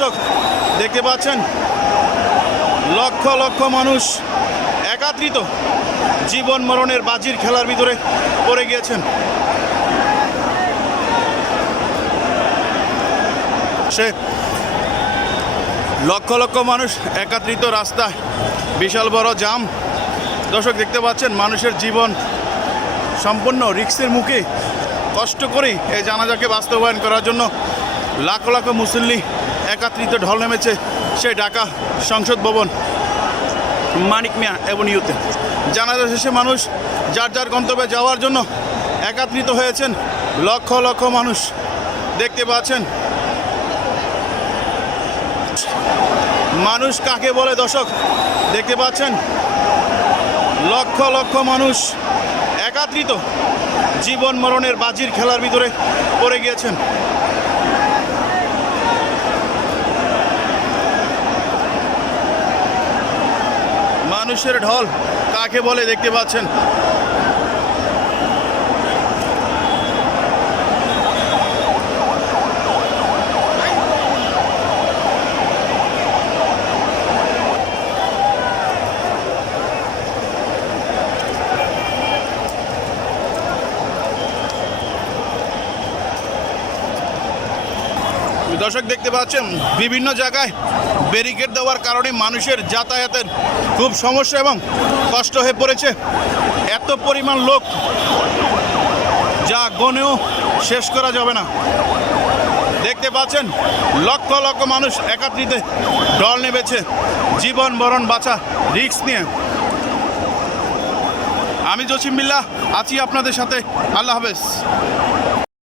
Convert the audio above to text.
দর্শক দেখতে পাচ্ছেন লক্ষ লক্ষ মানুষ একত্রিত জীবন মরণের বাজির খেলার ভিতরে পড়ে গিয়েছেন। সে লক্ষ লক্ষ মানুষ একত্রিত রাস্তায় বিশাল বড় জাম। দর্শক দেখতে পাচ্ছেন মানুষের জীবন সম্পূর্ণ রিস্কের মুখে কষ্ট করে এই জানাজাকে বাস্তবায়ন করার জন্য লাখ লাখ মুসল্লি একত্রিত ঢল নেমেছে সেই ঢাকা সংসদ ভবন মানিক মিয়া এভিনিউতে। জানাজা শেষে মানুষ যার যার গন্তব্যে যাওয়ার জন্য একত্রিত হয়েছেন লক্ষ লক্ষ মানুষ দেখতে পাচ্ছেন। মানুষ কাকে বলে দর্শক দেখতে পাচ্ছেন লক্ষ লক্ষ মানুষ একত্রিত জীবন মরণের বাজির খেলার ভিতরে পড়ে গিয়েছেন। মানুষের ঢল কাকে বলে দেখতে পাচ্ছেন। দর্শক দেখতে পাচ্ছেন বিভিন্ন জায়গায় ব্যারিকেড দেওয়ার কারণে মানুষের যাতায়াতের খুব সমস্যা এবং কষ্ট হয়ে পড়েছে। এত পরিমাণ লোক যা গণেও শেষ করা যাবে না। দেখতে পাচ্ছেন লক্ষ লক্ষ মানুষ একত্রিত ঢল নেমেছে জীবন মরণ বাঁচা রিস্ক নিয়ে। আমি জসিম বিল্লাহ আছি আপনাদের সাথে। আল্লাহ হাফেজ।